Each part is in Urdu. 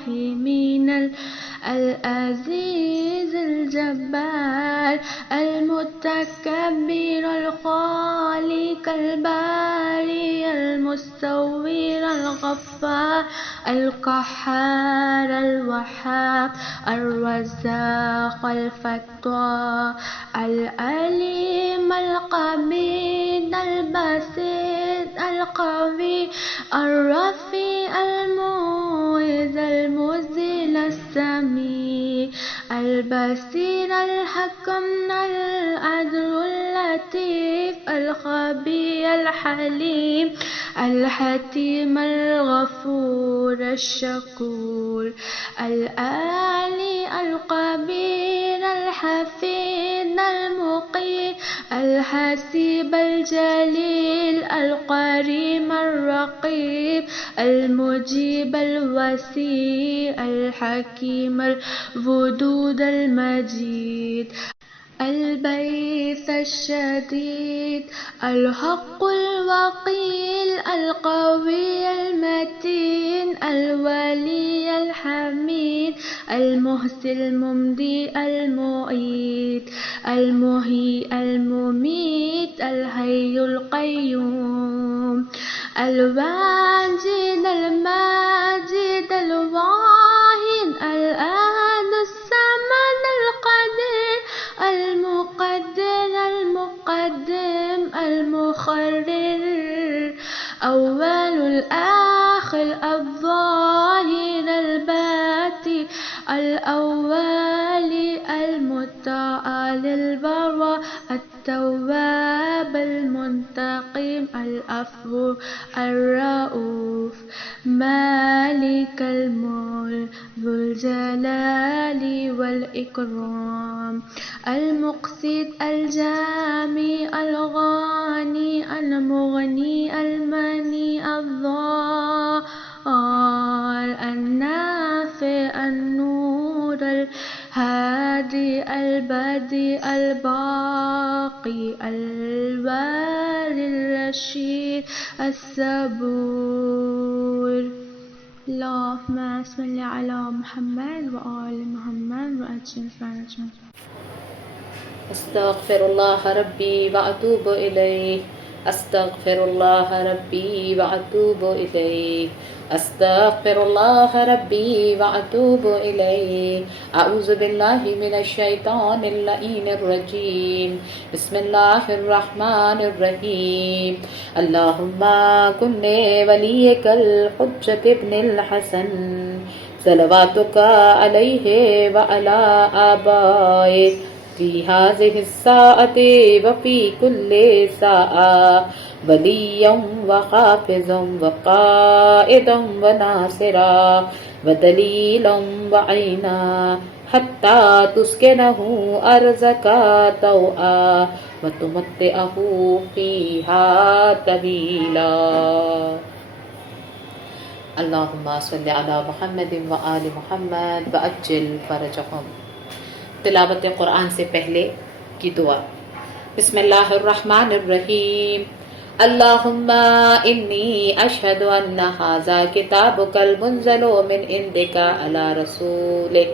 الرحيم العزيز الجبار المتكبر الخالق الباري المصور الغفار القهار الوهاب الرزاق الفتاح العليم الخبير البصير القوي الرفيع المعز المذل السميع البصير الحكم العدل اللطيف الخبير الحليم الحكيم الغفور الشكور العالي القبير الحفيظ المقيم الحسيب الجليل القريب الرقيب المجيب الوسيع الحكيم الودود المجيد البئيس الشديد الحق الوكيل القوي المتين الولي الحميد المحسن الممدي المعيد المحيي المميت الحي القيوم الواجد الماجد الواحد الأحد الصمد القدير المقدر المقدم المخرر أول الآخر الظاهر الباطن الأول المتعال البر التواب المنتقم العفو الرؤوف مالك الملك ذو الجلال والإكرام المقسط الجامع الغني المغني المني الضار النافع النور الهادي البديع الباقي الوالي الرشيد الصبور اللهم صل على محمد وآل محمد وأجل فرجهم. استغفر الله ربي وأتوب إليه استغفر الله ربي وأتوب إليه استغفر الله ربي وأتوب إليه أعوذ بالله من الشيطان اللعين الرجيم بسم الله الرحمن الرحيم اللهم كن وليك الحجة ابن الحسن صلواتك عليه وعلى آبائه في هذه الساعة وفي كل ساعة وليا وحافظا وقائدا وناصرا ودليلا وعينا حتى تسكنه أرزك طوعا وتمتعه فيها طويلا. اللهم صل على محمد وآل محمد وعجل فرجهم. تلاوت قرآن سے پہلے کی دعا. بسم اللہ الرحمن الرحیم. اللہم انی اشہد ان ھذا کتابک المنزل من عندک علی رسولک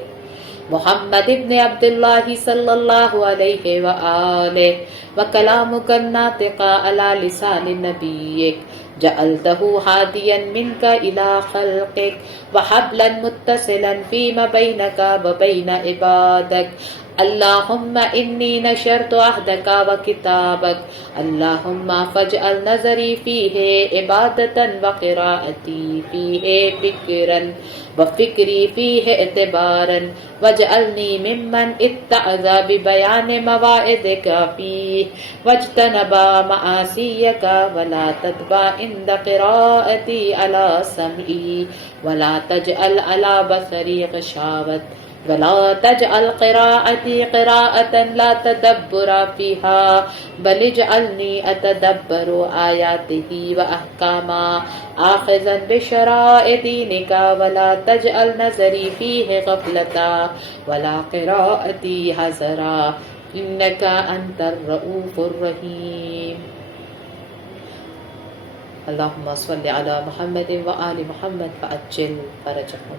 محمد ابن عبداللہ صلی اللہ علیہ وآلہ وکلامک الناطق علی لسان نبیک جعلته هاديا منك إلى خلقك وحبلا متصلا فيما بينك وبين عبادك. اللهم إني نشرت عهدك وكتابك اللهم فاجعل نظري فيه عبادة وقراءتي فيه فكرا وفكري فيه اعتبارا واجعلني ممن اتعظ ببيان مواعظك فيه واجتنب معاصيك ولا تتبع عند قراءتي على سمعي ولا تجعل على بصري غشاوة ولا تجعل قراءتي قراءة لا تدبر فيها بل اجعلني أتدبر آياته وأحكاما آخذا بشرائع دينك ولا تجعل نظري فيه غفلة ولا قراءتي هزرا إنك أنت الرؤوف الرحيم. اللهم صل على محمد وآل محمد وعجل فرجهم.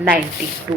92।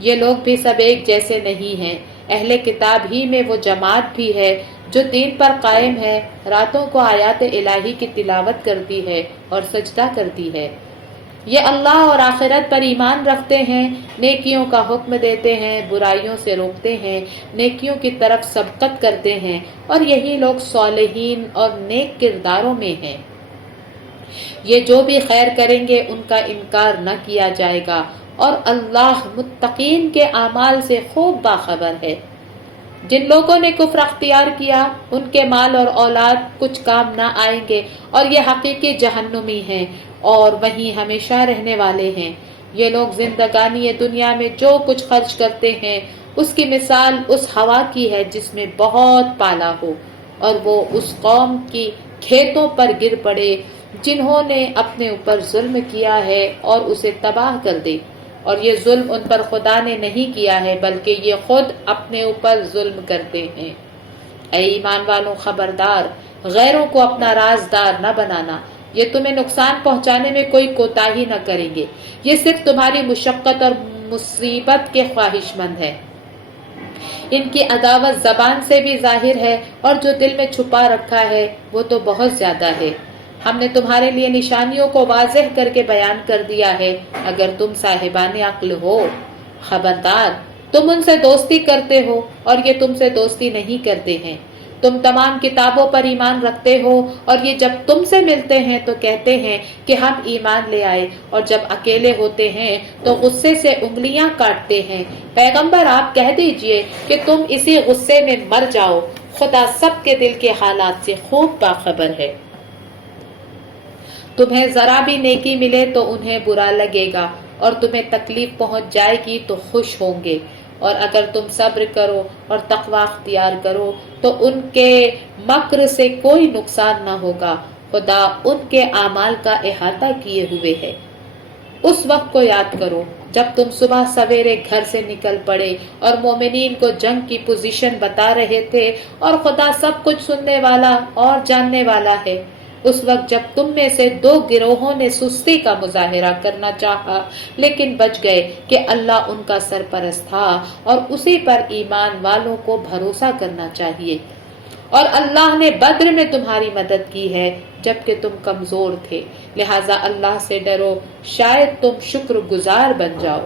یہ لوگ بھی سب ایک جیسے نہیں ہیں، اہل کتاب ہی میں وہ جماعت بھی ہے جو دین پر قائم ہے، راتوں کو آیات الہی کی تلاوت کرتی ہے اور سجدہ کرتی ہے۔ یہ اللہ اور آخرت پر ایمان رکھتے ہیں، نیکیوں کا حکم دیتے ہیں، برائیوں سے روکتے ہیں، نیکیوں کی طرف سبقت کرتے ہیں، اور یہی لوگ صالحین اور نیک کرداروں میں ہیں۔ یہ جو بھی خیر کریں گے ان کا انکار نہ کیا جائے گا، اور اللہ متقین کے اعمال سے خوب باخبر ہے۔ جن لوگوں نے کفر اختیار کیا ان کے مال اور اولاد کچھ کام نہ آئیں گے، اور یہ حقیقی جہنمی ہیں اور وہیں ہمیشہ رہنے والے ہیں۔ یہ لوگ زندگانی دنیا میں جو کچھ خرچ کرتے ہیں اس کی مثال اس ہوا کی ہے جس میں بہت پالا ہو، اور وہ اس قوم کی کھیتوں پر گر پڑے جنہوں نے اپنے اوپر ظلم کیا ہے اور اسے تباہ کر دے، اور یہ ظلم ان پر خدا نے نہیں کیا ہے بلکہ یہ خود اپنے اوپر ظلم کرتے ہیں۔ اے ایمان والوں، خبردار، غیروں کو اپنا رازدار نہ بنانا، یہ تمہیں نقصان پہنچانے میں کوئی کوتاہی نہ کریں گے، یہ صرف تمہاری مشقت اور مصیبت کے خواہش مند ہے۔ ان کی عداوت زبان سے بھی ظاہر ہے اور جو دل میں چھپا رکھا ہے وہ تو بہت زیادہ ہے۔ ہم نے تمہارے لیے نشانیوں کو واضح کر کے بیان کر دیا ہے اگر تم صاحبان عقل ہو۔ خبردار، تم ان سے دوستی کرتے ہو اور یہ تم سے دوستی نہیں کرتے ہیں۔ تم تمام کتابوں پر ایمان رکھتے ہو اور یہ جب تم سے ملتے ہیں تو کہتے ہیں کہ ہم ایمان لے آئے، اور جب اکیلے ہوتے ہیں تو غصے سے انگلیاں کاٹتے ہیں۔ پیغمبر آپ کہہ دیجئے کہ تم اسی غصے میں مر جاؤ، خدا سب کے دل کے حالات سے خوب باخبر ہے۔ تمہیں ذرا بھی نیکی ملے تو انہیں برا لگے گا، اور تمہیں تکلیف پہنچ جائے گی تو خوش ہوں گے، اور اگر تم صبر کرو اور تقوی اختیار کرو تو ان کے مکر سے کوئی نقصان نہ ہوگا، خدا ان کے اعمال کا احاطہ کیے ہوئے ہے۔ اس وقت کو یاد کرو جب تم صبح سویرے گھر سے نکل پڑے اور مومنین کو جنگ کی پوزیشن بتا رہے تھے، اور خدا سب کچھ سننے والا اور جاننے والا ہے۔ اس وقت جب تم میں سے دو گروہوں نے سستی کا مظاہرہ کرنا چاہا لیکن بچ گئے کہ اللہ ان کا سرپرست تھا، اور اسی پر ایمان والوں کو بھروسہ کرنا چاہیے، اور اللہ نے بدر میں تمہاری مدد کی ہے جبکہ تم کمزور تھے، لہٰذا اللہ سے ڈرو، شاید تم شکر گزار بن جاؤ۔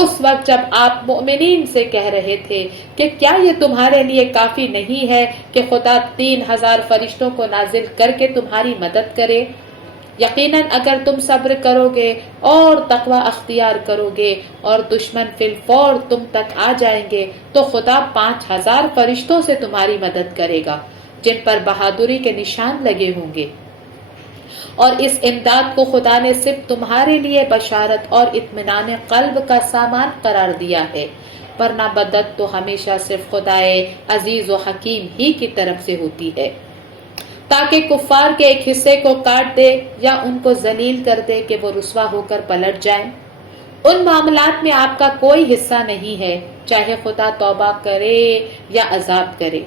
اس وقت جب آپ مؤمنین سے کہہ رہے تھے کہ کیا یہ تمہارے لیے کافی نہیں ہے کہ خدا 3000 فرشتوں کو نازل کر کے تمہاری مدد کرے؟ یقیناً اگر تم صبر کرو گے اور تقوی اختیار کرو گے اور دشمن فی الفور تم تک آ جائیں گے تو خدا 5000 فرشتوں سے تمہاری مدد کرے گا جن پر بہادری کے نشان لگے ہوں گے، اور اس امداد کو خدا نے صرف تمہارے لیے بشارت اور اطمینان قلب کا سامان قرار دیا ہے، ورنہ مدد تو ہمیشہ صرف خدائے عزیز و حکیم ہی کی طرف سے ہوتی ہے، تاکہ کفار کے ایک حصے کو کاٹ دے یا ان کو ذلیل کر دے کہ وہ رسوا ہو کر پلٹ جائیں۔ ان معاملات میں آپ کا کوئی حصہ نہیں ہے، چاہے خدا توبہ کرے یا عذاب کرے،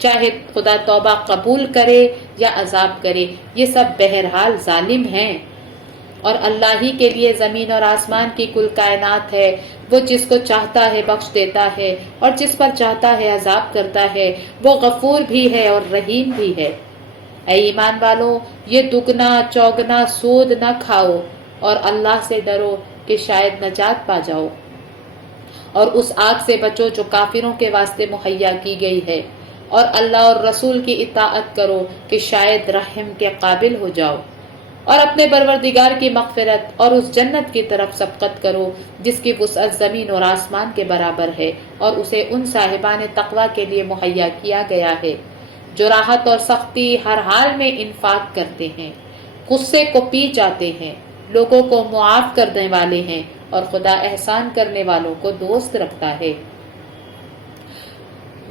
چاہے خدا توبہ قبول کرے یا عذاب کرے، یہ سب بہرحال ظالم ہیں، اور اللہ ہی کے لیے زمین اور آسمان کی کل کائنات ہے۔ وہ جس کو چاہتا ہے بخش دیتا ہے اور جس پر چاہتا ہے عذاب کرتا ہے، وہ غفور بھی ہے اور رحیم بھی ہے۔ اے ایمان والو، یہ دگنا چوگنا سود نہ کھاؤ اور اللہ سے ڈرو کہ شاید نجات پا جاؤ، اور اس آگ سے بچو جو کافروں کے واسطے مہیا کی گئی ہے، اور اللہ اور رسول کی اطاعت کرو کہ شاید رحم کے قابل ہو جاؤ، اور اپنے پروردگار کی مغفرت اور اس جنت کی طرف سبقت کرو جس کی وسعت زمین اور آسمان کے برابر ہے، اور اسے ان صاحبان تقوی کے لیے مہیا کیا گیا ہے جو راحت اور سختی ہر حال میں انفاق کرتے ہیں، غصے کو پی جاتے ہیں، لوگوں کو معاف کرنے والے ہیں، اور خدا احسان کرنے والوں کو دوست رکھتا ہے۔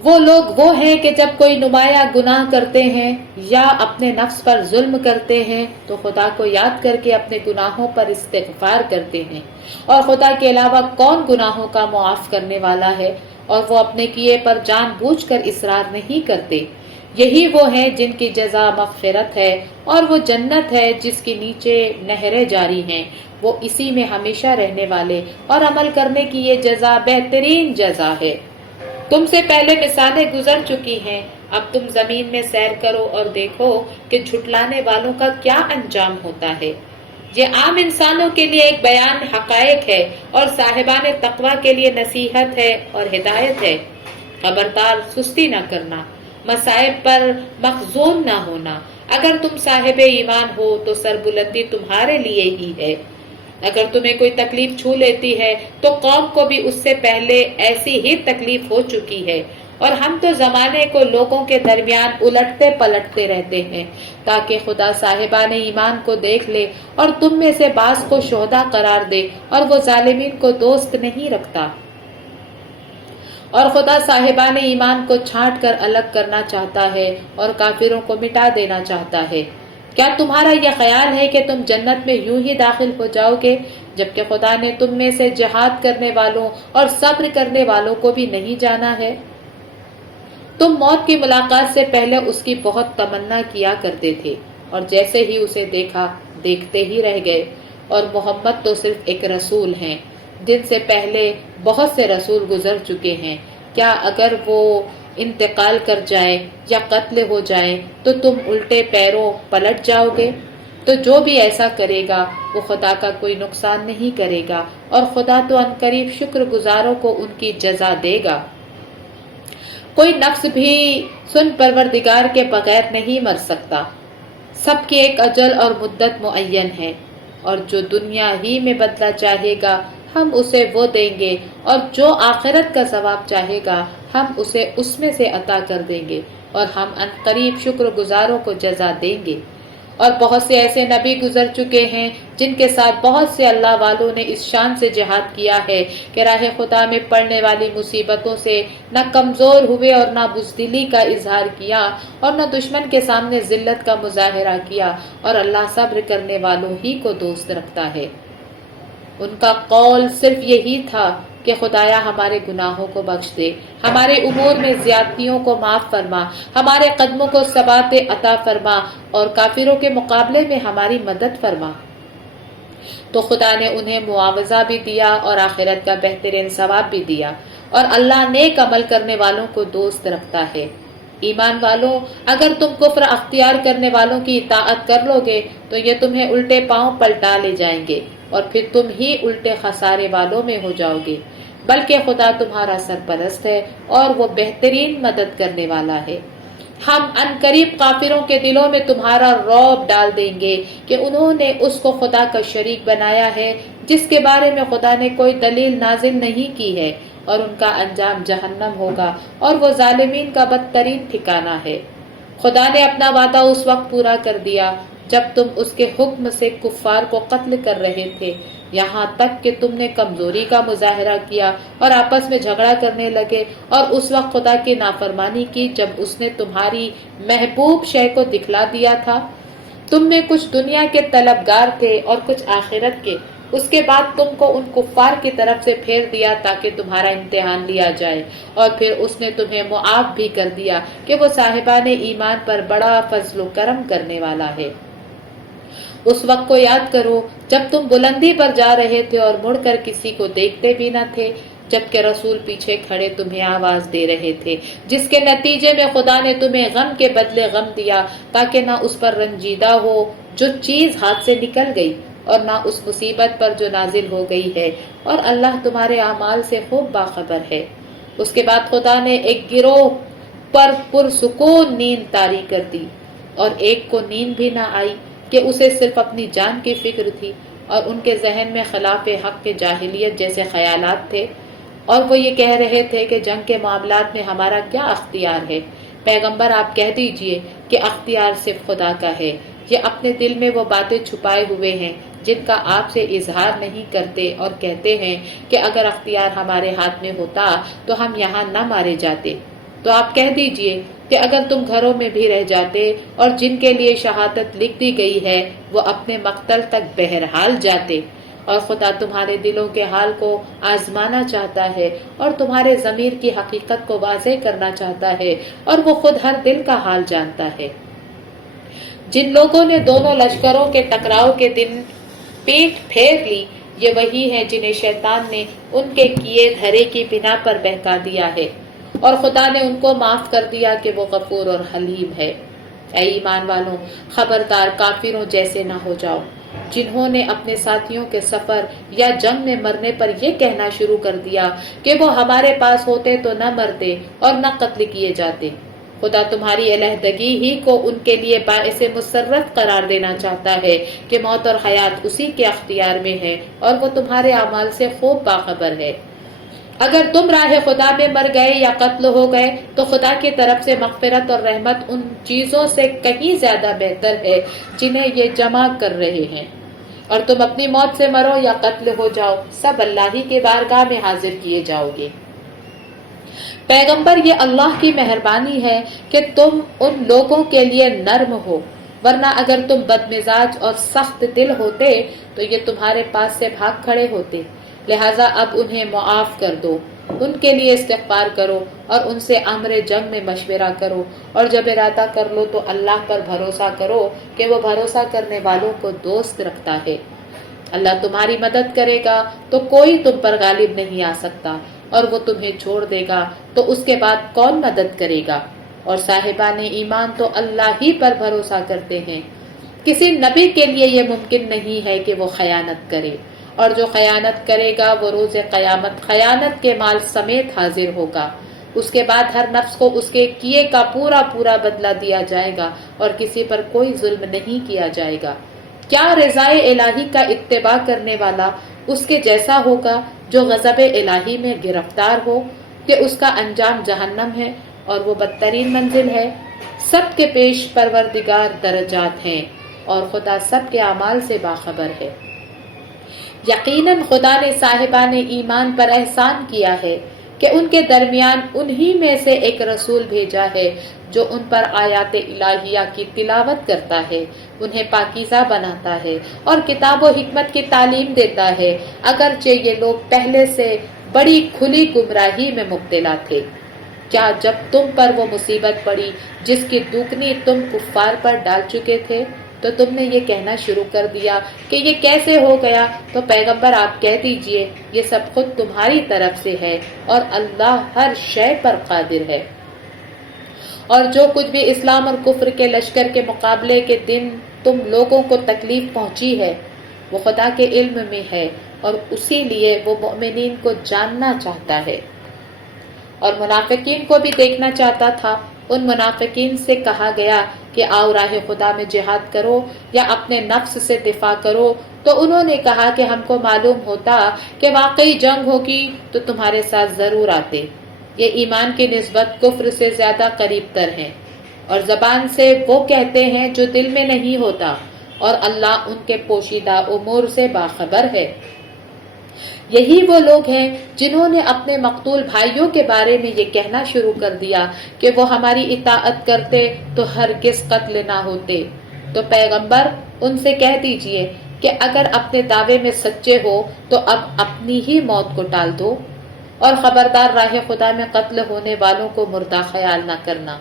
وہ لوگ وہ ہیں کہ جب کوئی نمایاں گناہ کرتے ہیں یا اپنے نفس پر ظلم کرتے ہیں تو خدا کو یاد کر کے اپنے گناہوں پر استغفار کرتے ہیں، اور خدا کے علاوہ کون گناہوں کا معاف کرنے والا ہے، اور وہ اپنے کیے پر جان بوجھ کر اصرار نہیں کرتے۔ یہی وہ ہیں جن کی جزا مغفرت ہے اور وہ جنت ہے جس کے نیچے نہریں جاری ہیں، وہ اسی میں ہمیشہ رہنے والے اور عمل کرنے کی یہ جزا بہترین جزا ہے۔ تم سے پہلے مثالیں گزر چکی ہیں، اب تم زمین میں سیر کرو اور دیکھو کہ جھٹلانے والوں کا کیا انجام ہوتا ہے۔ یہ عام انسانوں کے لیے ایک بیان حقائق ہے اور صاحبان تقوی کے لیے نصیحت ہے اور ہدایت ہے۔ خبردار، سستی نہ کرنا، مصائب پر مخزون نہ ہونا۔ اگر تم صاحب ایمان ہو تو سربلندی تمہارے لیے ہی ہے۔ اگر تمہیں کوئی تکلیف چھو لیتی ہے تو قوم کو بھی اس سے پہلے ایسی ہی تکلیف ہو چکی ہے، اور ہم تو زمانے کو لوگوں کے درمیان الٹتے پلٹتے رہتے ہیں تاکہ خدا صاحبان ایمان کو دیکھ لے اور تم میں سے بعض کو شہداء قرار دے، اور وہ ظالمین کو دوست نہیں رکھتا۔ اور خدا صاحبان ایمان کو چھانٹ کر الگ کرنا چاہتا ہے اور کافروں کو مٹا دینا چاہتا ہے۔ کیا تمہارا یہ خیال ہے کہ تم جنت میں یوں ہی داخل ہو جاؤ گے جبکہ خدا نے تم میں سے جہاد کرنے والوں اور صبر کرنے والوں کو بھی نہیں جانا ہے؟ تم موت کی ملاقات سے پہلے اس کی بہت تمنا کیا کرتے تھے، اور جیسے ہی اسے دیکھا دیکھتے ہی رہ گئے۔ اور محمد تو صرف ایک رسول ہیں جن سے پہلے بہت سے رسول گزر چکے ہیں۔ کیا اگر وہ انتقال کر جائے یا قتل ہو جائیں تو تم الٹے پیروں پلٹ جاؤ گے؟ تو جو بھی ایسا کرے گا وہ خدا کا کوئی نقصان نہیں کرے گا، اور خدا تو عنقریب شکر گزاروں کو ان کی جزا دے گا۔ کوئی نفس بھی سن پروردگار کے بغیر نہیں مر سکتا۔ سب کی ایک اجل اور مدت معین ہے، اور جو دنیا ہی میں بدلہ چاہے گا ہم اسے وہ دیں گے، اور جو آخرت کا ثواب چاہے گا ہم اسے اس میں سے عطا کر دیں گے، اور ہم عنقریب شکر گزاروں کو جزا دیں گے۔ اور بہت سے ایسے نبی گزر چکے ہیں جن کے ساتھ بہت سے اللہ والوں نے اس شان سے جہاد کیا ہے کہ راہ خدا میں پڑنے والی مصیبتوں سے نہ کمزور ہوئے اور نہ بزدلی کا اظہار کیا اور نہ دشمن کے سامنے ذلت کا مظاہرہ کیا، اور اللہ صبر کرنے والوں ہی کو دوست رکھتا ہے۔ ان کا قول صرف یہی تھا کہ خدایا ہمارے گناہوں کو بخش دے، ہمارے امور میں زیادتیوں کو معاف فرما، ہمارے قدموں کو ثبات عطا فرما، اور کافروں کے مقابلے میں ہماری مدد فرما۔ تو خدا نے انہیں معاوضہ بھی دیا اور آخرت کا بہترین ثواب بھی دیا، اور اللہ نیک عمل کرنے والوں کو دوست رکھتا ہے۔ ایمان والوں، اگر تم کفر اختیار کرنے والوں کی اطاعت کر لو گے تو یہ تمہیں الٹے پاؤں پلٹا لے جائیں گے، اور پھر تم ہی الٹے خسارے والوں میں ہو جاؤ گے۔ بلکہ خدا تمہارا سرپرست ہے اور وہ بہترین مدد کرنے والا ہے۔ ہم عنقریب کافروں کے دلوں میں تمہارا رعب ڈال دیں گے کہ انہوں نے اس کو خدا کا شریک بنایا ہے جس کے بارے میں خدا نے کوئی دلیل نازل نہیں کی ہے، اور ان کا انجام جہنم ہوگا، اور وہ ظالمین کا بدترین ٹھکانہ ہے۔ خدا نے اپنا وعدہ اس وقت پورا کر دیا جب تم اس کے حکم سے کفار کو قتل کر رہے تھے، یہاں تک کہ تم نے کمزوری کا مظاہرہ کیا اور آپس میں جھگڑا کرنے لگے، اور اس وقت خدا کی نافرمانی کی جب اس نے تمہاری محبوب شے کو دکھلا دیا تھا۔ تم میں کچھ دنیا کے طلبگار تھے اور کچھ آخرت کے، اس کے بعد تم کو ان کفار کی طرف سے پھیر دیا تاکہ تمہارا امتحان لیا جائے، اور پھر اس نے تمہیں معاف بھی کر دیا کہ وہ صاحبان ایمان پر بڑا فضل و کرم کرنے والا ہے۔ اس وقت کو یاد کرو جب تم بلندی پر جا رہے تھے اور مڑ کر کسی کو دیکھتے بھی نہ تھے، جبکہ رسول پیچھے کھڑے تمہیں آواز دے رہے تھے، جس کے نتیجے میں خدا نے تمہیں غم کے بدلے غم دیا تاکہ نہ اس پر رنجیدہ ہو جو چیز ہاتھ سے نکل گئی، اور نہ اس مصیبت پر جو نازل ہو گئی ہے، اور اللہ تمہارے اعمال سے خوب باخبر ہے۔ اس کے بعد خدا نے ایک گروہ پر پرسکون نیند طاری کر دی، اور ایک کو نیند بھی نہ آئی کہ اسے صرف اپنی جان کی فکر تھی، اور ان کے ذہن میں خلاف حق کے جاہلیت جیسے خیالات تھے، اور وہ یہ کہہ رہے تھے کہ جنگ کے معاملات میں ہمارا کیا اختیار ہے۔ پیغمبر آپ کہہ دیجئے کہ اختیار صرف خدا کا ہے، یہ اپنے دل میں وہ باتیں چھپائے ہوئے ہیں جن کا آپ سے اظہار نہیں کرتے، اور کہتے ہیں کہ اگر اختیار ہمارے ہاتھ میں ہوتا تو ہم یہاں نہ مارے جاتے۔ تو آپ کہہ دیجئے کہ اگر تم گھروں میں بھی رہ جاتے اور جن کے لیے شہادت لکھ دی گئی ہے وہ اپنے مقتل تک بہرحال جاتے، اور خدا تمہارے دلوں کے حال کو آزمانا چاہتا ہے اور تمہارے ضمیر کی حقیقت کو واضح کرنا چاہتا ہے، اور وہ خود ہر دل کا حال جانتا ہے۔ جن لوگوں نے دونوں لشکروں کے ٹکراؤ کے دن پیٹ پھیر لی، یہ وہی ہیں جنہیں شیطان نے ان کے کیے دھرے کی بنا پر بہکا دیا ہے، اور خدا نے ان کو معاف کر دیا کہ وہ غفور اور حلیم ہے۔ اے ایمان والوں، خبردار کافروں جیسے نہ ہو جاؤ، جنہوں نے اپنے ساتھیوں کے سفر یا جنگ میں مرنے پر یہ کہنا شروع کر دیا کہ وہ ہمارے پاس ہوتے تو نہ مرتے اور نہ قتل کیے جاتے۔ خدا تمہاری علیحدگی ہی کو ان کے لیے باعث مسرت قرار دینا چاہتا ہے کہ موت اور حیات اسی کے اختیار میں ہے، اور وہ تمہارے اعمال سے خوب باخبر ہے۔ اگر تم راہ خدا میں مر گئے یا قتل ہو گئے تو خدا کی طرف سے مغفرت اور رحمت ان چیزوں سے کہیں زیادہ بہتر ہے جنہیں یہ جمع کر رہے ہیں۔ اور تم اپنی موت سے مرو یا قتل ہو جاؤ، سب اللہ ہی کے بارگاہ میں حاضر کیے جاؤ گے۔ پیغمبر، یہ اللہ کی مہربانی ہے کہ تم ان لوگوں کے لیے نرم ہو، ورنہ اگر تم بد مزاج اور سخت دل ہوتے تو یہ تمہارے پاس سے بھاگ کھڑے ہوتے۔ لہٰذا اب انہیں معاف کر دو، ان کے لیے استغفار کرو اور ان سے امر جنگ میں مشورہ کرو، اور جب ارادہ کر لو تو اللہ پر بھروسہ کرو کہ وہ بھروسہ کرنے والوں کو دوست رکھتا ہے۔ اللہ تمہاری مدد کرے گا تو کوئی تم پر غالب نہیں آ سکتا، اور وہ تمہیں چھوڑ دے گا تو اس کے بعد کون مدد کرے گا؟ اور صاحبان ایمان تو اللہ ہی پر بھروسہ کرتے ہیں۔ کسی نبی کے لیے یہ ممکن نہیں ہے کہ وہ خیانت کرے، اور جو خیانت کرے گا وہ روز قیامت خیانت کے مال سمیت حاضر ہوگا۔ اس کے بعد ہر نفس کو اس کے کیے کا پورا پورا بدلہ دیا جائے گا، اور کسی پر کوئی ظلم نہیں کیا جائے گا۔ کیا رضائے الہی کا اتباع کرنے والا اس کے جیسا ہوگا جو غضب الہی میں گرفتار ہو کہ اس کا انجام جہنم ہے اور وہ بدترین منزل ہے؟ سب کے پیش پروردگار درجات ہیں، اور خدا سب کے اعمال سے باخبر ہے۔ یقیناً خدا نے صاحبان ایمان پر احسان کیا ہے کہ ان کے درمیان انہی میں سے ایک رسول بھیجا ہے جو ان پر آیات الہیہ کی تلاوت کرتا ہے، انہیں پاکیزہ بناتا ہے اور کتاب و حکمت کی تعلیم دیتا ہے، اگرچہ یہ لوگ پہلے سے بڑی کھلی گمراہی میں مبتلا تھے۔ کیا جب تم پر وہ مصیبت پڑی جس کی دوگنی تم کفار پر ڈال چکے تھے تو تم نے یہ کہنا شروع کر دیا کہ یہ کیسے ہو گیا؟ تو پیغمبر آپ کہہ دیجئے یہ سب خود تمہاری طرف سے ہے، اور اللہ ہر شے پر قادر ہے۔ اور جو کچھ بھی اسلام اور کفر کے لشکر کے مقابلے کے دن تم لوگوں کو تکلیف پہنچی ہے وہ خدا کے علم میں ہے، اور اسی لیے وہ مومنین کو جاننا چاہتا ہے اور منافقین کو بھی دیکھنا چاہتا تھا۔ ان منافقین سے کہا گیا کہ آؤ راہ خدا میں جہاد کرو یا اپنے نفس سے دفاع کرو، تو انہوں نے کہا کہ ہم کو معلوم ہوتا کہ واقعی جنگ ہوگی تو تمہارے ساتھ ضرور آتے۔ یہ ایمان کی نسبت کفر سے زیادہ قریب تر ہیں، اور زبان سے وہ کہتے ہیں جو دل میں نہیں ہوتا، اور اللہ ان کے پوشیدہ امور سے باخبر ہے۔ یہی وہ لوگ ہیں جنہوں نے اپنے مقتول بھائیوں کے بارے میں یہ کہنا شروع کر دیا کہ وہ ہماری اطاعت کرتے تو ہرگز قتل نہ ہوتے۔ تو پیغمبر ان سے کہہ دیجئے کہ اگر اپنے دعوے میں سچے ہو تو اب اپنی ہی موت کو ٹال دو، اور خبردار راہ خدا میں قتل ہونے والوں کو مردہ خیال نہ کرنا،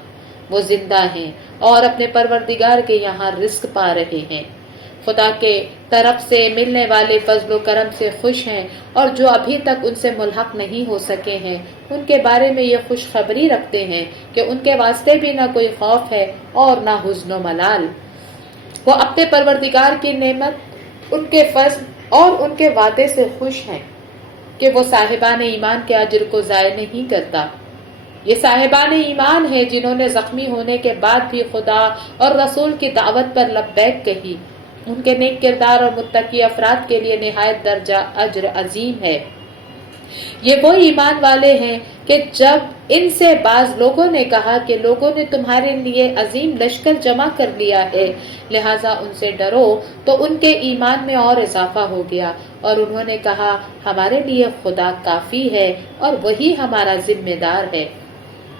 وہ زندہ ہیں اور اپنے پروردگار کے یہاں رزق پا رہے ہیں۔ خدا کے طرف سے ملنے والے فضل و کرم سے خوش ہیں، اور جو ابھی تک ان سے ملحق نہیں ہو سکے ہیں ان کے بارے میں یہ خوشخبری رکھتے ہیں کہ ان کے واسطے بھی نہ کوئی خوف ہے اور نہ حزن و ملال۔ وہ اپنے پروردگار کی نعمت، ان کے فضل اور ان کے وعدے سے خوش ہیں کہ وہ صاحبان ایمان کے اجر کو ضائع نہیں کرتا۔ یہ صاحبان ایمان ہیں جنہوں نے زخمی ہونے کے بعد بھی خدا اور رسول کی دعوت پر لبیک کہی۔ ان کے نیک کردار اور متقی افراد کے لیے نہایت درجہ اجر عظیم ہے۔ یہ وہ ایمان والے ہیں کہ جب ان سے بعض لوگوں نے کہا کہ لوگوں نے تمہارے لیے عظیم لشکر جمع کر لیا ہے لہٰذا ان سے ڈرو، تو ان کے ایمان میں اور اضافہ ہو گیا، اور انہوں نے کہا ہمارے لیے خدا کافی ہے اور وہی ہمارا ذمہ دار ہے۔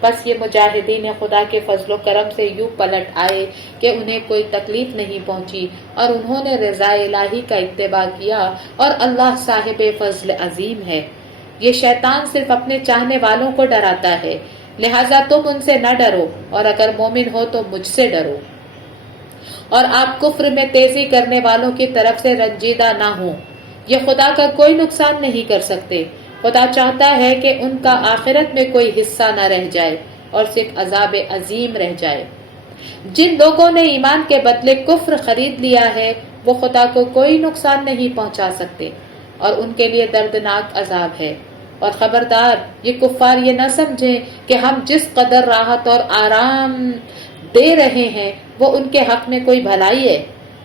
بس یہ مجاہدین خدا کے فضل و کرم سے یوں پلٹ آئے کہ انہیں کوئی تکلیف نہیں پہنچی اور انہوں نے رضا الہی کا اتباع کیا، اور اللہ صاحب فضل عظیم ہے۔ یہ شیطان صرف اپنے چاہنے والوں کو ڈراتا ہے، لہٰذا تم ان سے نہ ڈرو، اور اگر مومن ہو تو مجھ سے ڈرو، اور آپ کفر میں تیزی کرنے والوں کی طرف سے رنجیدہ نہ ہوں۔ یہ خدا کا کوئی نقصان نہیں کر سکتے۔ خدا چاہتا ہے کہ ان کا آخرت میں کوئی حصہ نہ رہ جائے اور صرف عذاب عظیم رہ جائے۔ جن لوگوں نے ایمان کے بدلے کفر خرید لیا ہے وہ خدا کو کوئی نقصان نہیں پہنچا سکتے، اور ان کے لیے دردناک عذاب ہے۔ اور خبردار، یہ کفار یہ نہ سمجھیں کہ ہم جس قدر راحت اور آرام دے رہے ہیں وہ ان کے حق میں کوئی بھلائی ہے۔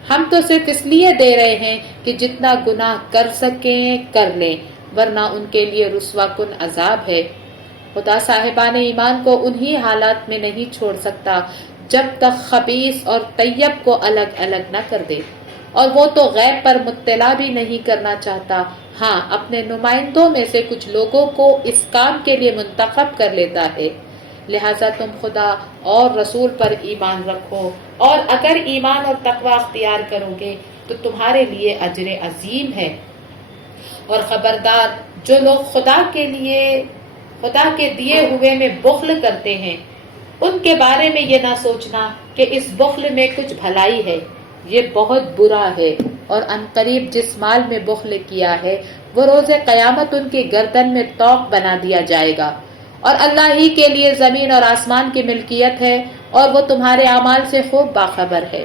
ہم تو صرف اس لیے دے رہے ہیں کہ جتنا گناہ کر سکیں کر لیں، ورنہ ان کے لیے رسوا کن عذاب ہے۔ خدا صاحبان ایمان کو انہی حالات میں نہیں چھوڑ سکتا جب تک خبیث اور طیب کو الگ الگ نہ کر دے، اور وہ تو غیب پر مطلع بھی نہیں کرنا چاہتا۔ ہاں، اپنے نمائندوں میں سے کچھ لوگوں کو اس کام کے لیے منتخب کر لیتا ہے۔ لہٰذا تم خدا اور رسول پر ایمان رکھو، اور اگر ایمان اور تقوی اختیار کرو گے تو تمہارے لیے اجر عظیم ہے۔ اور خبردار، جو لوگ خدا کے دیے ہوئے میں بخل کرتے ہیں، ان کے بارے میں یہ نہ سوچنا کہ اس بخل میں کچھ بھلائی ہے، یہ بہت برا ہے۔ اور عنقریب جس مال میں بخل کیا ہے وہ روز قیامت ان کی گردن میں طوق بنا دیا جائے گا، اور اللہ ہی کے لیے زمین اور آسمان کی ملکیت ہے، اور وہ تمہارے اعمال سے خوب باخبر ہے۔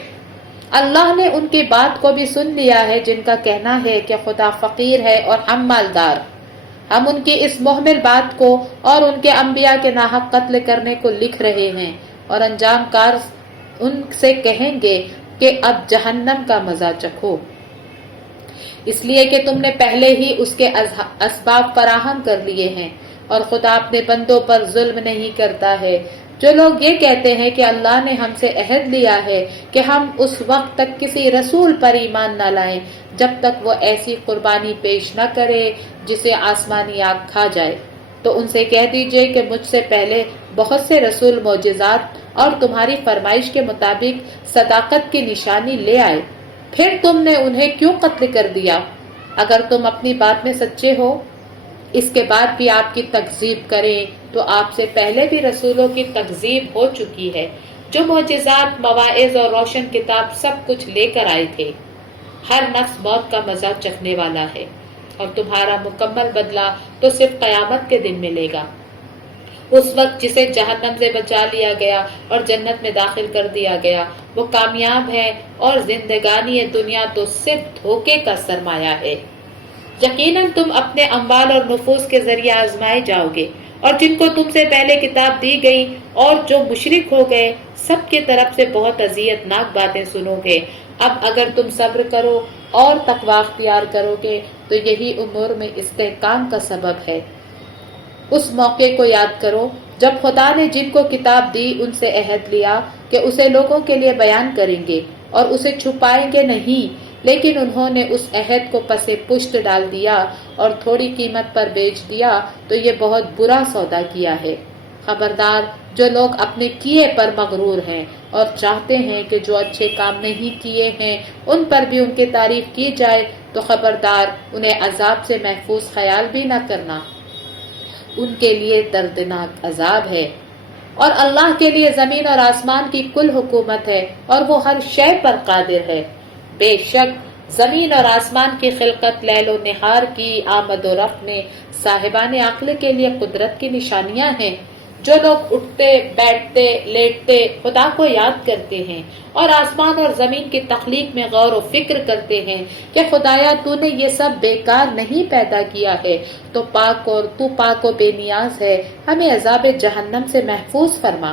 اللہ نے ان کی بات کو بھی سن لیا ہے جن کا کہنا ہے کہ خدا فقیر ہے اور ہم مالدار۔ ہم ان کی اس محمل بات کو اور ان کے انبیاء کے ناحق قتل کرنے کو لکھ رہے ہیں، اور انجام کار ان سے کہیں گے کہ اب جہنم کا مزہ چکھو، اس لیے کہ تم نے پہلے ہی اس کے اسباب فراہم کر لیے ہیں، اور خدا اپنے بندوں پر ظلم نہیں کرتا ہے۔ جو لوگ یہ کہتے ہیں کہ اللہ نے ہم سے عہد لیا ہے کہ ہم اس وقت تک کسی رسول پر ایمان نہ لائیں جب تک وہ ایسی قربانی پیش نہ کرے جسے آسمانی آگ کھا جائے، تو ان سے کہہ دیجئے کہ مجھ سے پہلے بہت سے رسول معجزات اور تمہاری فرمائش کے مطابق صداقت کی نشانی لے آئے، پھر تم نے انہیں کیوں قتل کر دیا؟ اگر تم اپنی بات میں سچے ہو، اس کے بعد بھی آپ کی تکذیب کریں تو آپ سے پہلے بھی رسولوں کی تکذیب ہو چکی ہے، جو معجزات، مواعظ اور روشن کتاب سب کچھ لے کر آئے تھے۔ ہر نفس موت کا مزہ چکھنے والا ہے، اور تمہارا مکمل بدلہ تو صرف قیامت کے دن ملے گا۔ اس وقت جسے جہنم سے بچا لیا گیا اور جنت میں داخل کر دیا گیا وہ کامیاب ہے، اور زندگانی دنیا تو صرف دھوکے کا سرمایہ ہے۔ یقیناً تم اپنے اموال اور نفوس کے ذریعے آزمائے جاؤ گے، اور جن کو تم سے پہلے کتاب دی گئی اور جو مشرک ہو گئے سب کی طرف سے بہت اذیت ناک باتیں سنو گے۔ اب اگر تم صبر کرو اور تقوی اختیار کرو گے تو یہی امور میں استحکام کا سبب ہے۔ اس موقع کو یاد کرو جب خدا نے جن کو کتاب دی ان سے عہد لیا کہ اسے لوگوں کے لیے بیان کریں گے اور اسے چھپائیں گے نہیں، لیکن انہوں نے اس عہد کو پس پشت ڈال دیا اور تھوڑی قیمت پر بیچ دیا، تو یہ بہت برا سودا کیا ہے۔ خبردار، جو لوگ اپنے کیے پر مغرور ہیں اور چاہتے ہیں کہ جو اچھے کام نہیں کیے ہیں ان پر بھی ان کی تعریف کی جائے، تو خبردار انہیں عذاب سے محفوظ خیال بھی نہ کرنا، ان کے لیے دردناک عذاب ہے۔ اور اللہ کے لیے زمین اور آسمان کی کل حکومت ہے، اور وہ ہر شے پر قادر ہے۔ بے شک زمین اور آسمان کی خلقت، لیل و نہار کی آمد و رفت میں صاحبان عقل کے لیے قدرت کی نشانیاں ہیں۔ جو لوگ اٹھتے، بیٹھتے، لیٹتے خدا کو یاد کرتے ہیں اور آسمان اور زمین کی تخلیق میں غور و فکر کرتے ہیں کہ خدایا تو نے یہ سب بیکار نہیں پیدا کیا ہے، تو پاک و بے نیاز ہے، ہمیں عذاب جہنم سے محفوظ فرما۔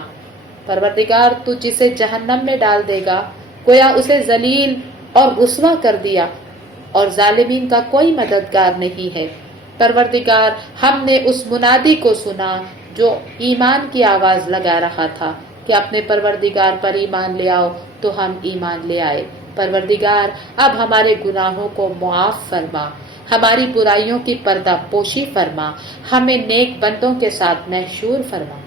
پروردگار تو جسے جہنم میں ڈال دے گا گویا اسے ذلیل اور رسوا کر دیا، اور ظالمین کا کوئی مددگار نہیں ہے۔ پروردگار، ہم نے اس منادی کو سنا جو ایمان کی آواز لگا رہا تھا کہ اپنے پروردگار پر ایمان لے آؤ، تو ہم ایمان لے آئے۔ پروردگار، اب ہمارے گناہوں کو معاف فرما، ہماری برائیوں کی پردہ پوشی فرما، ہمیں نیک بندوں کے ساتھ محشور فرما۔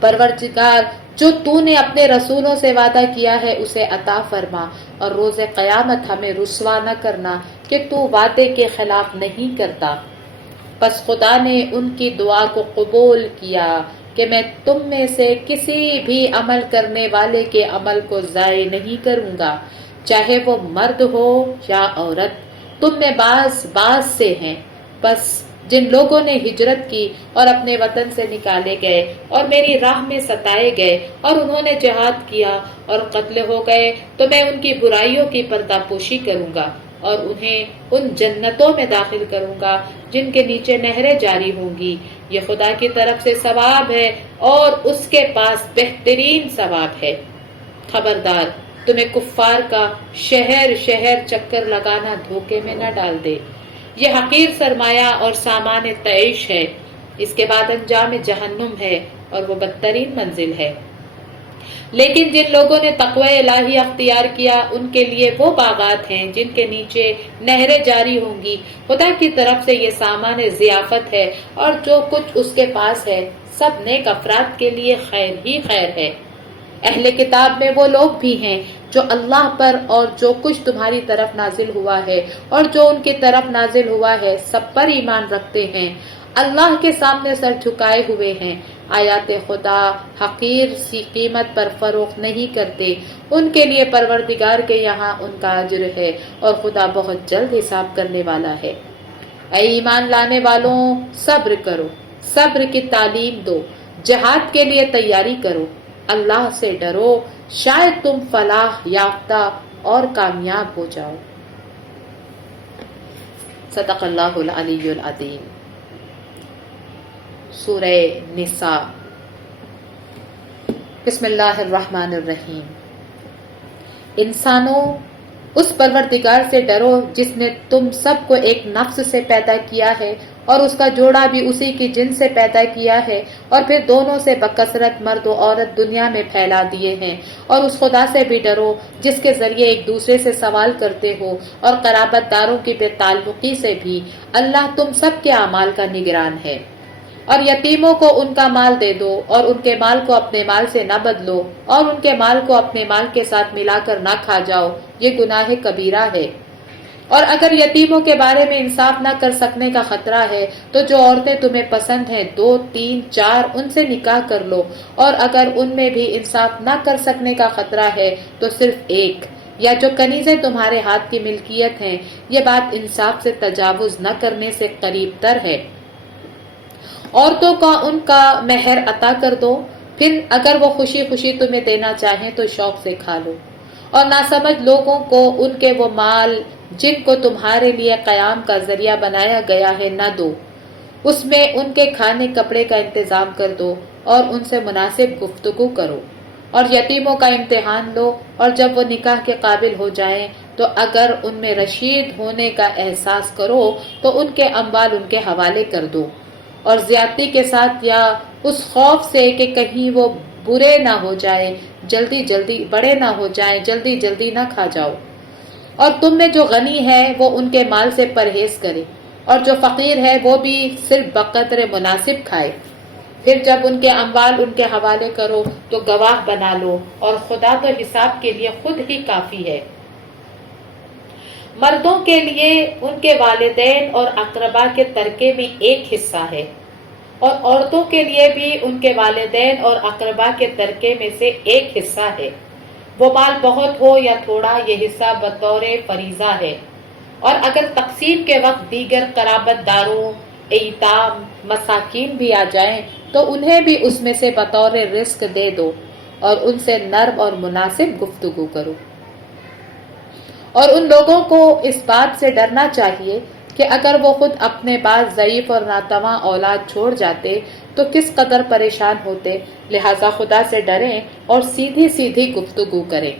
پروردگار جو تو نے اپنے رسولوں سے وعدہ کیا ہے اسے عطا فرما، اور روز قیامت ہمیں رسوا نہ کرنا کہ تو وعدے کے خلاف نہیں کرتا۔ پس خدا نے ان کی دعا کو قبول کیا کہ میں تم میں سے کسی بھی عمل کرنے والے کے عمل کو ضائع نہیں کروں گا، چاہے وہ مرد ہو یا عورت، تم میں بعض سے ہیں۔ پس جن لوگوں نے ہجرت کی اور اپنے وطن سے نکالے گئے اور میری راہ میں ستائے گئے اور انہوں نے جہاد کیا اور قتل ہو گئے، تو میں ان کی برائیوں کی پردہ پوشی کروں گا اور انہیں ان جنتوں میں داخل کروں گا جن کے نیچے نہریں جاری ہوں گی۔ یہ خدا کی طرف سے ثواب ہے اور اس کے پاس بہترین ثواب ہے۔ خبردار تمہیں کفار کا شہر شہر چکر لگانا دھوکے میں نہ ڈال دے۔ یہ حقیر سرمایہ اور سامان تعیش ہے، اس کے بعد انجام جہنم ہے اور وہ بدترین منزل ہے۔ لیکن جن لوگوں نے تقوی الہی اختیار کیا ان کے لیے وہ باغات ہیں جن کے نیچے نہریں جاری ہوں گی۔ خدا کی طرف سے یہ سامان ضیافت ہے اور جو کچھ اس کے پاس ہے سب نیک افراد کے لیے خیر ہی خیر ہے۔ اہل کتاب میں وہ لوگ بھی ہیں جو اللہ پر اور جو کچھ تمہاری طرف نازل ہوا ہے اور جو ان کی طرف نازل ہوا ہے سب پر ایمان رکھتے ہیں، اللہ کے سامنے سر جھکائے ہوئے ہیں، آیات خدا حقیر سی قیمت پر فروخت نہیں کرتے، ان کے لیے پروردگار کے یہاں ان کا اجر ہے اور خدا بہت جلد حساب کرنے والا ہے۔ اے ایمان لانے والوں، صبر کرو، صبر کی تعلیم دو، جہاد کے لیے تیاری کرو، اللہ سے ڈرو، شاید تم فلاح یافتہ اور کامیاب ہو جاؤ۔ صدق اللہ العلی العظیم۔ سورہ نساء۔ بسم اللہ الرحمن الرحیم۔ انسانوں، اس پروردگار سے ڈرو جس نے تم سب کو ایک نفس سے پیدا کیا ہے اور اس کا جوڑا بھی اسی کی جن سے پیدا کیا ہے، اور پھر دونوں سے بکثرت مرد و عورت دنیا میں پھیلا دیے ہیں۔ اور اس خدا سے بھی ڈرو جس کے ذریعے ایک دوسرے سے سوال کرتے ہو، اور قرابت داروں کی بے تعلقی سے بھی۔ اللہ تم سب کے اعمال کا نگران ہے۔ اور یتیموں کو ان کا مال دے دو اور ان کے مال کو اپنے مال سے نہ بدلو، اور ان کے مال کو اپنے مال کے ساتھ ملا کر نہ کھا جاؤ، یہ گناہ کبیرہ ہے۔ اور اگر یتیموں کے بارے میں انصاف نہ کر سکنے کا خطرہ ہے تو جو عورتیں تمہیں پسند ہیں 2، 3، 4 ان سے نکاح کر لو، اور اگر ان میں بھی انصاف نہ کر سکنے کا خطرہ ہے تو صرف ایک، یا جو کنیزیں تمہارے ہاتھ کی ملکیت ہیں۔ یہ بات انصاف سے تجاوز نہ کرنے سے قریب تر ہے۔ عورتوں کا ان کا مہر عطا کر دو، پھر اگر وہ خوشی خوشی تمہیں دینا چاہیں تو شوق سے کھا لو، اور ناسمجھ لوگوں کو ان کے وہ مال جن کو تمہارے لیے قیام کا ذریعہ بنایا گیا ہے نہ دو، اس میں ان کے کھانے کپڑے کا انتظام کر دو اور ان سے مناسب گفتگو کرو، اور یتیموں کا امتحان لو، اور جب وہ نکاح کے قابل ہو جائیں تو اگر ان میں رشید ہونے کا احساس کرو تو ان کے اموال ان کے حوالے کر دو، اور زیادتی کے ساتھ یا اس خوف سے کہ کہیں وہ برے نہ ہو جائے بڑے نہ ہو جائیں، جلدی جلدی نہ کھا جاؤ۔ اور تم میں جو غنی ہے وہ ان کے مال سے پرہیز کرے، اور جو فقیر ہے وہ بھی صرف بقدر مناسب کھائے۔ پھر جب ان کے اموال ان کے حوالے کرو تو گواہ بنا لو، اور خدا تو حساب کے لیے خود ہی کافی ہے۔ مردوں کے لیے ان کے والدین اور اقربا کے ترکے میں ایک حصہ ہے، اور عورتوں کے لیے بھی ان کے والدین اور اقربا کے ترکے میں سے ایک حصہ ہے۔ وہ مال بہت ہو یا تھوڑا، یہ حصہ بطور فریضہ ہے۔ اور اگر تقسیم کے وقت دیگر قرابت داروں، ایتام، مساکین بھی آ جائیں تو انہیں بھی اس میں سے بطور رزق دے دو، اور ان سے نرم اور مناسب گفتگو کرو۔ اور ان لوگوں کو اس بات سے ڈرنا چاہیے کہ اگر وہ خود اپنے بعض ضعیف اور ناتواں اولاد چھوڑ جاتے تو کس قدر پریشان ہوتے، لہٰذا خدا سے ڈریں اور سیدھی سیدھی گفتگو کریں۔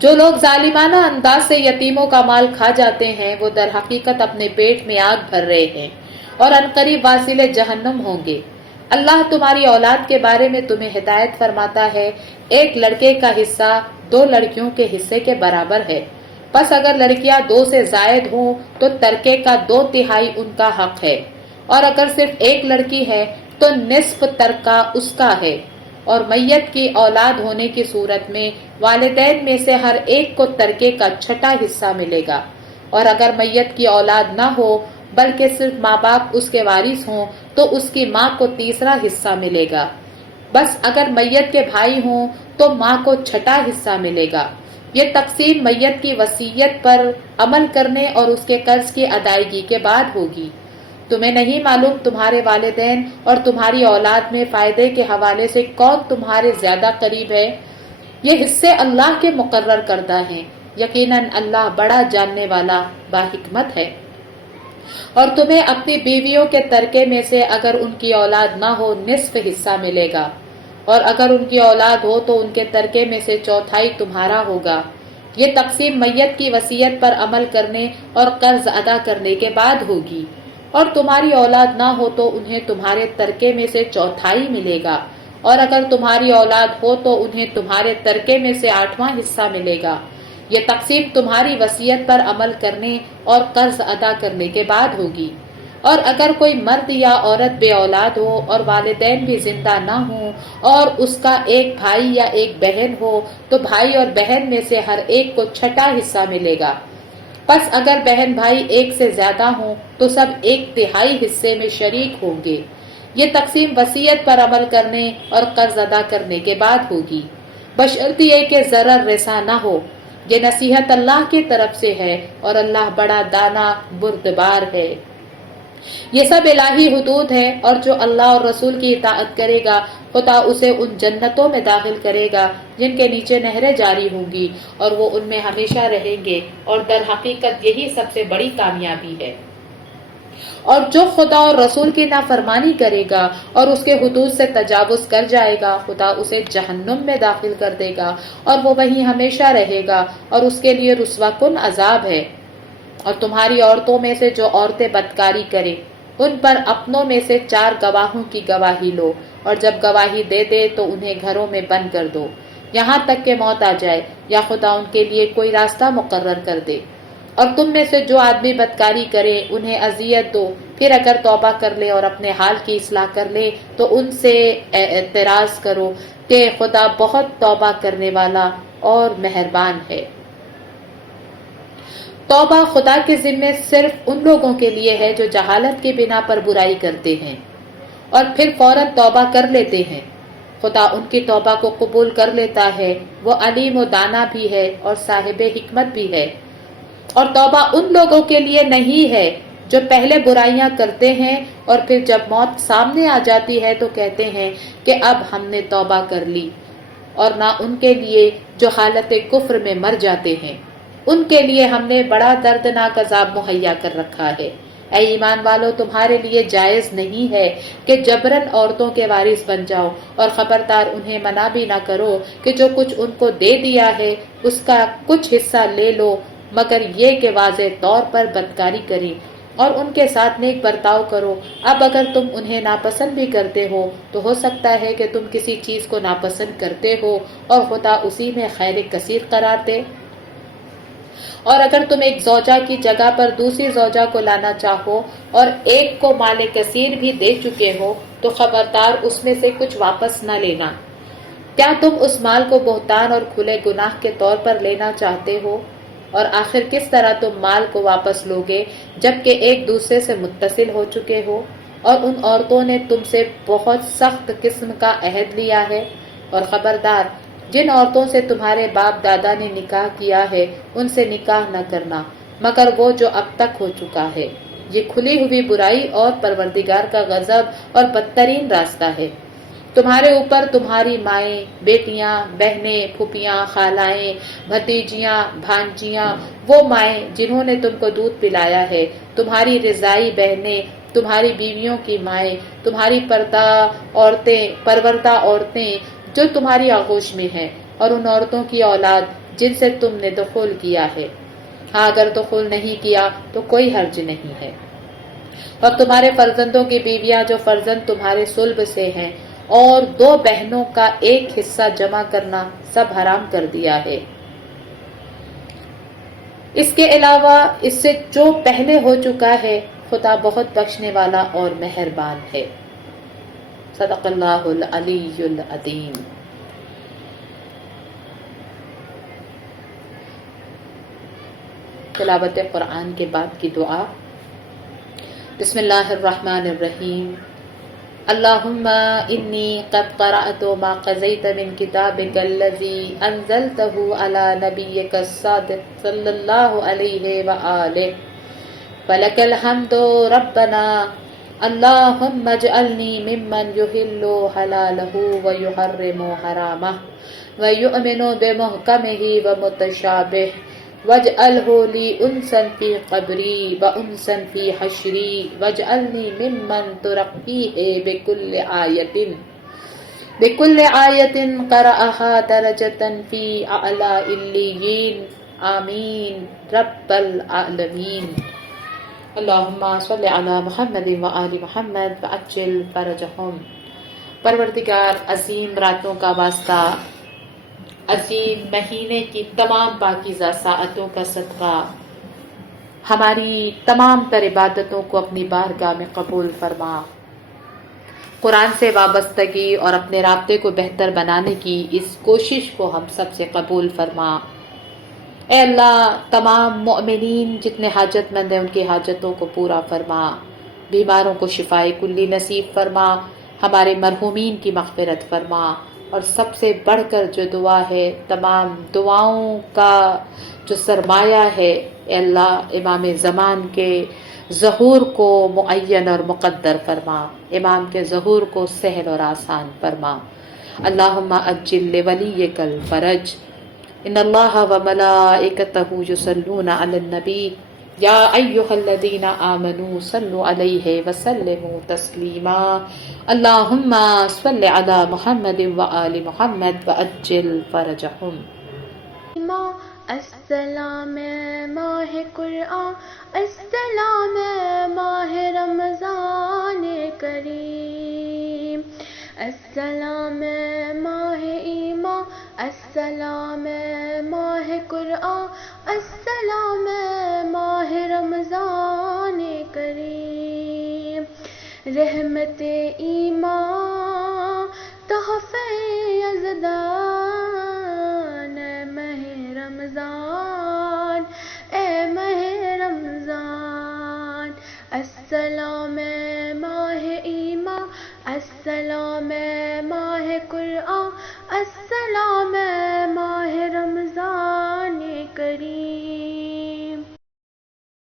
جو لوگ ظالمانہ انداز سے یتیموں کا مال کھا جاتے ہیں وہ در حقیقت اپنے پیٹ میں آگ بھر رہے ہیں اور عنقریب واصل جہنم ہوں گے۔ اللہ تمہاری اولاد کے بارے میں تمہیں ہدایت فرماتا ہے، ایک لڑکے کا حصہ 2 لڑکیوں کے حصے کے برابر ہے۔ پس اگر لڑکیاں 2 سے زائد ہوں تو ترکے کا 2/3 ان کا حق ہے، اور اگر صرف ایک لڑکی ہے تو نصف ترکہ اس کا ہے، اور میت کی اولاد ہونے کی صورت میں والدین میں سے ہر ایک کو ترکے کا چھٹا حصہ ملے گا، اور اگر میت کی اولاد نہ ہو بلکہ صرف ماں باپ اس کے وارث ہوں تو اس کی ماں کو تیسرا حصہ ملے گا۔ بس اگر میت کے بھائی ہوں تو ماں کو چھٹا حصہ ملے گا۔ یہ تقسیم میت کی وصیت پر عمل کرنے اور اس کے قرض کی ادائیگی کے بعد ہوگی۔ تمہیں نہیں معلوم تمہارے والدین اور تمہاری اولاد میں فائدے کے حوالے سے کون تمہارے زیادہ قریب ہے؟ یہ حصے اللہ کے مقرر کردہ ہیں، یقیناً اللہ بڑا جاننے والا باحکمت ہے۔ اور تمہیں اپنی بیویوں کے ترکے میں سے اگر ان کی اولاد نہ ہو نصف حصہ ملے گا، اور اگر ان کی اولاد ہو تو ان کے ترکے میں سے چوتھائی تمہارا ہوگا۔ یہ تقسیم میت کی وصیت پر عمل کرنے اور قرض ادا کرنے کے بعد ہوگی، اور تمہاری اولاد نہ ہو تو انہیں تمہارے ترکے میں سے چوتھائی ملے گا، اور اگر تمہاری اولاد ہو تو انہیں تمہارے ترکے میں سے 8واں حصہ ملے گا۔ یہ تقسیم تمہاری وصیت پر عمل کرنے اور قرض ادا کرنے کے بعد ہوگی۔ اور اگر کوئی مرد یا عورت بے اولاد ہو اور والدین بھی زندہ نہ ہوں اور اس کا ایک بھائی یا ایک بہن ہو تو بھائی اور بہن میں سے ہر ایک کو چھٹا حصہ ملے گا۔ پس اگر بہن بھائی ایک سے زیادہ ہوں تو سب 1/3 حصے میں شریک ہوں گے۔ یہ تقسیم وصیت پر عمل کرنے اور قرض ادا کرنے کے بعد ہوگی، بشرط یہ کہ ضرر رساں نہ ہو۔ یہ نصیحت اللہ کی طرف سے ہے اور اللہ بڑا دانا بردبار ہے۔ یہ سب الہی حدود ہے، اور جو اللہ اور رسول کی اطاعت کرے گا خدا اسے ان جنتوں میں داخل کرے گا جن کے نیچے نہریں جاری ہوں گی، اور وہ ان میں ہمیشہ رہیں گے، اور در حقیقت یہی سب سے بڑی کامیابی ہے۔ اور جو خدا اور رسول کی نافرمانی کرے گا اور اس کے حدود سے تجاوز کر جائے گا خدا اسے جہنم میں داخل کر دے گا، اور وہ وہیں ہمیشہ رہے گا، اور اس کے لیے رسوا کن عذاب ہے۔ اور تمہاری عورتوں میں سے جو عورتیں بدکاری کریں ان پر اپنوں میں سے 4 گواہوں کی گواہی لو، اور جب گواہی دے دے تو انہیں گھروں میں بند کر دو یہاں تک کہ موت آ جائے یا خدا ان کے لیے کوئی راستہ مقرر کر دے۔ اور تم میں سے جو آدمی بدکاری کرے انہیں اذیت دو، پھر اگر توبہ کر لے اور اپنے حال کی اصلاح کر لے تو ان سے اعتراض کرو کہ خدا بہت توبہ کرنے والا اور مہربان ہے۔ توبہ خدا کے ذمے صرف ان لوگوں کے لیے ہے جو جہالت کی بنا پر برائی کرتے ہیں اور پھر فوراً توبہ کر لیتے ہیں۔ خدا ان کی توبہ کو قبول کر لیتا ہے، وہ علیم و دانا بھی ہے اور صاحب حکمت بھی ہے۔ اور توبہ ان لوگوں کے لیے نہیں ہے جو پہلے برائیاں کرتے ہیں اور پھر جب موت سامنے آ جاتی ہے تو کہتے ہیں کہ اب ہم نے توبہ کر لی، اور نہ ان کے لیے جو حالت کفر میں مر جاتے ہیں، ان کے لیے ہم نے بڑا دردناک عذاب مہیا کر رکھا ہے۔ اے ایمان والو، تمہارے لیے جائز نہیں ہے کہ جبراً عورتوں کے وارث بن جاؤ، اور خبردار انہیں منع بھی نہ کرو کہ جو کچھ ان کو دے دیا ہے اس کا کچھ حصہ لے لو، مگر یہ کہ واضح طور پر بدکاری کریں اور ان کے ساتھ نیک برتاؤ کرو۔ اب اگر تم انہیں ناپسند بھی کرتے ہو تو ہو سکتا ہے کہ تم کسی چیز کو ناپسند کرتے ہو اور خدا اسی میں خیر کثیر قرار دے۔ اور اگر تم ایک زوجہ کی جگہ پر دوسری زوجہ کو لانا چاہو اور ایک کو مال کثیر بھی دے چکے ہو تو خبردار اس میں سے کچھ واپس نہ لینا۔ کیا تم اس مال کو بہتان اور کھلے گناہ کے طور پر لینا چاہتے ہو؟ اور آخر کس طرح تم مال کو واپس لوگے جبکہ ایک دوسرے سے متصل ہو چکے ہو؟ اور ان عورتوں نے تم سے بہت سخت قسم کا عہد لیا ہے۔ اور خبردار، جن عورتوں سے تمہارے باپ دادا نے نکاح کیا ہے ان سے نکاح نہ کرنا مگر وہ جو اب تک ہو چکا ہے۔ یہ کھلی ہوئی برائی اور پروردگار کا غضب اور بدترین راستہ ہے۔ تمہارے اوپر تمہاری مائیں، بیٹیاں، بہنیں، پھوپھیاں، خالائیں، بھتیجیاں، بھانجیاں، وہ مائیں جنہوں نے تم کو دودھ پلایا ہے، تمہاری رضائی بہنیں، تمہاری بیویوں کی مائیں، تمہاری پروردہ عورتیں جو تمہاری آغوش میں ہیں، اور ان عورتوں کی اولاد جن سے تم نے دخول کیا ہے۔ ہاں، اگر دخول نہیں کیا تو کوئی حرج نہیں ہے۔ اور تمہارے فرزندوں کی بیویاں جو فرزند تمہارے صلب سے ہیں، اور 2 بہنوں کا ایک حصہ جمع کرنا سب حرام کر دیا ہے۔ اس کے علاوہ اس سے جو پہلے ہو چکا ہے خدا بہت بخشنے والا اور مہربان ہے۔ صدق اللہ العلی العظیم۔ تلاوت قرآن کے بعد کی دعا۔ بسم اللہ الرحمن الرحیم۔ اللہم انی قد قرأت ما قضیت من کتابک الذی انزلتہ علی نبیک الصادق صلی اللہ علیہ وآلہ، فلک الحمد ربنا، اللہم اجعلنی ممن یحل حلالہ ویحرم حرامہ ویؤمن بمحکمہ ومتشابہ، واجعلہ لی انسا فی قبری وانسا فی حشری، واجعلنی ممن ترقیہ بکل آیت قرأہا درجتا فی اعلی علیین، آمین رب العالمین۔ اللہم صلی علی محمد وآل محمد وعجل فرجہم۔ پروردگار، عظیم راتوں کا واسطہ، عظیم مہینے کی تمام پاکیزہ ساعتوں کا صدقہ، ہماری تمام تر عبادتوں کو اپنی بارگاہ میں قبول فرما۔ قرآن سے وابستگی اور اپنے رابطے کو بہتر بنانے کی اس کوشش کو ہم سب سے قبول فرما۔ اے اللہ، تمام مؤمنین جتنے حاجت مند ہیں ان کی حاجتوں کو پورا فرما، بیماروں کو شفائے کلی نصیب فرما، ہمارے مرحومین کی مغفرت فرما، اور سب سے بڑھ کر جو دعا ہے، تمام دعاؤں کا جو سرمایہ ہے، اے اللہ امام زمان کے ظہور کو معین اور مقدر فرما، امام کے ظہور کو سہل اور آسان فرما۔ اللہم اجل لولیک الفرج، ان اللہ وملائکتہ یصلون علی النبی، یا ایہا الذین آمنوا صلوا علیہ وسلموا تسلیما، اللہم صلی علی محمد وآل محمد وعجل فرجہم۔ السلام ماہ قرآن، السلام ماہ رمضان کریم، السلام ماہ ایمان، السلام ماہ قرآن، السلام ماہ رمضان کریم، رحمت ایمان